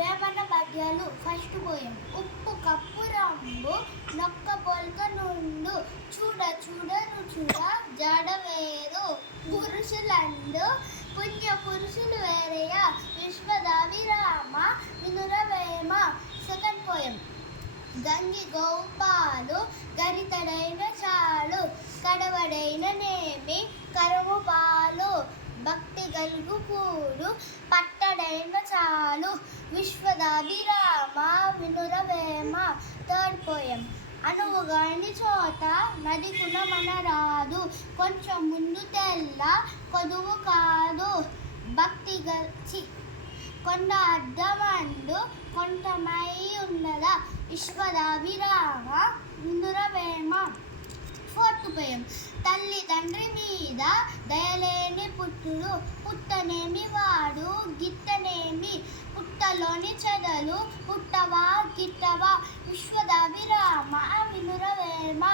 వేమన పద్యాలు. First poem. ఉప్పు cup రంబు నొక్క పొల్క నుండు చూడ చూడ రుచుడ జడవేరు పురుషులందు పుణ్య పురుషులు వేరయ విశ్వదాభిరామ వినురవేమ. Second poem. గంగి గోపాలు గరితడైన చాలు కడవడైన నేమి కరువు పాలు భక్తి గల్గు కూడు పట్టడైన చాలు విశ్వదాభిరామ వినురవేమ. Third poem. అనువుగాని చోట నది కునమనరాదు కొంచెం ముందు తెల్ల కొదువు కాదు భక్తి గల్చి కొండ అడ్డమండు కొంటమై ఉన్నదా విశ్వదాభిరామ వినురవేమ. Fourth poem. తల్లి తండ్రి మీద దయలేని పుట్టుడు పుట్టనేమి వాడు గిట్టనేమి పుట్టలోని చెదలు పుట్టవా గిట్టవా విశ్వదాభిరామ వినురవేమ.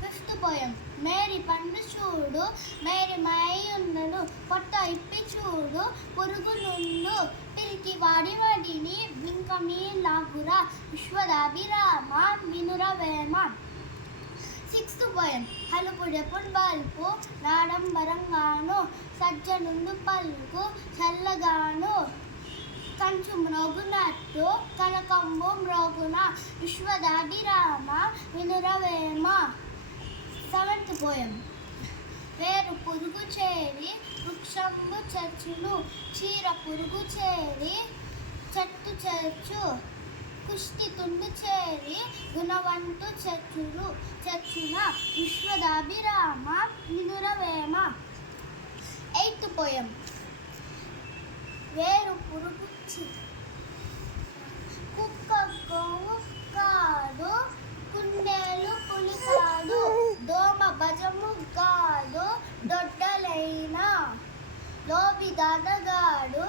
Fifth poem. మేరీ పండు చూడు మేరీ మై ఉన్నను పొట్ట ఇప్పి చూడు పురుగు నుండు పిరికి వాడి వాడిని వింకమీ లాగురా విశ్వదాభిరామ వినురవేమ. Sixth poem. హలుపుడెప్పుడు బల్పు నాడంబరంగాను సజ్జనుండు పలుకు చల్లగాను కంచు మ్రోగునట్టు కనకంబు మ్రోగున విశ్వదాభిరామ వినురవేమ. Seventh poem. వేరు పురుగు చేరి వృక్షంబు చచ్చును చీర పురుగు చేరి చెట్టు చచ్చు కుష్టి తుండు చేరి గుణవంతు చచ్చున విశ్వదాభిరామ వినురవేమ. Eighth poem. వేరు పురుగు కుక్క గోవు కాదు కుందేలు పులి కాదు దోమ భజము కాదు దొడ్డలైన లోబి దాదగాడు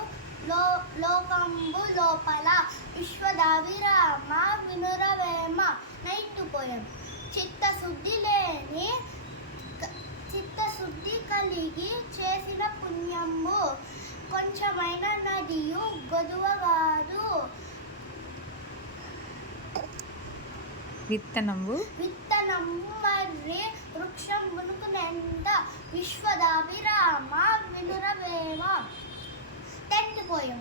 లోకంబు లోపల విశ్వదాభిరామ వినురవేమ. Ninth poem. చిత్తశుద్ధి కలిగి చేసిన పుణ్యంబు కొంచెమైన నదియు గొదువగాదు విత్తనంబు మర్రి వృక్షం మునుకునెంత విశ్వదాభిరామ వినురవేమ. 10th poem.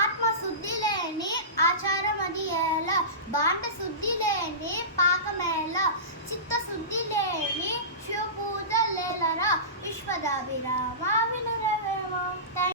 ఆత్మశుద్ధి లేని ఆచారమది ఏల బాండ శుద్ధి లేని పాకమేల చిత్తశుద్ధి లేని శివపూజ లేలరా విశ్వదాభిరామ వినురవేమ.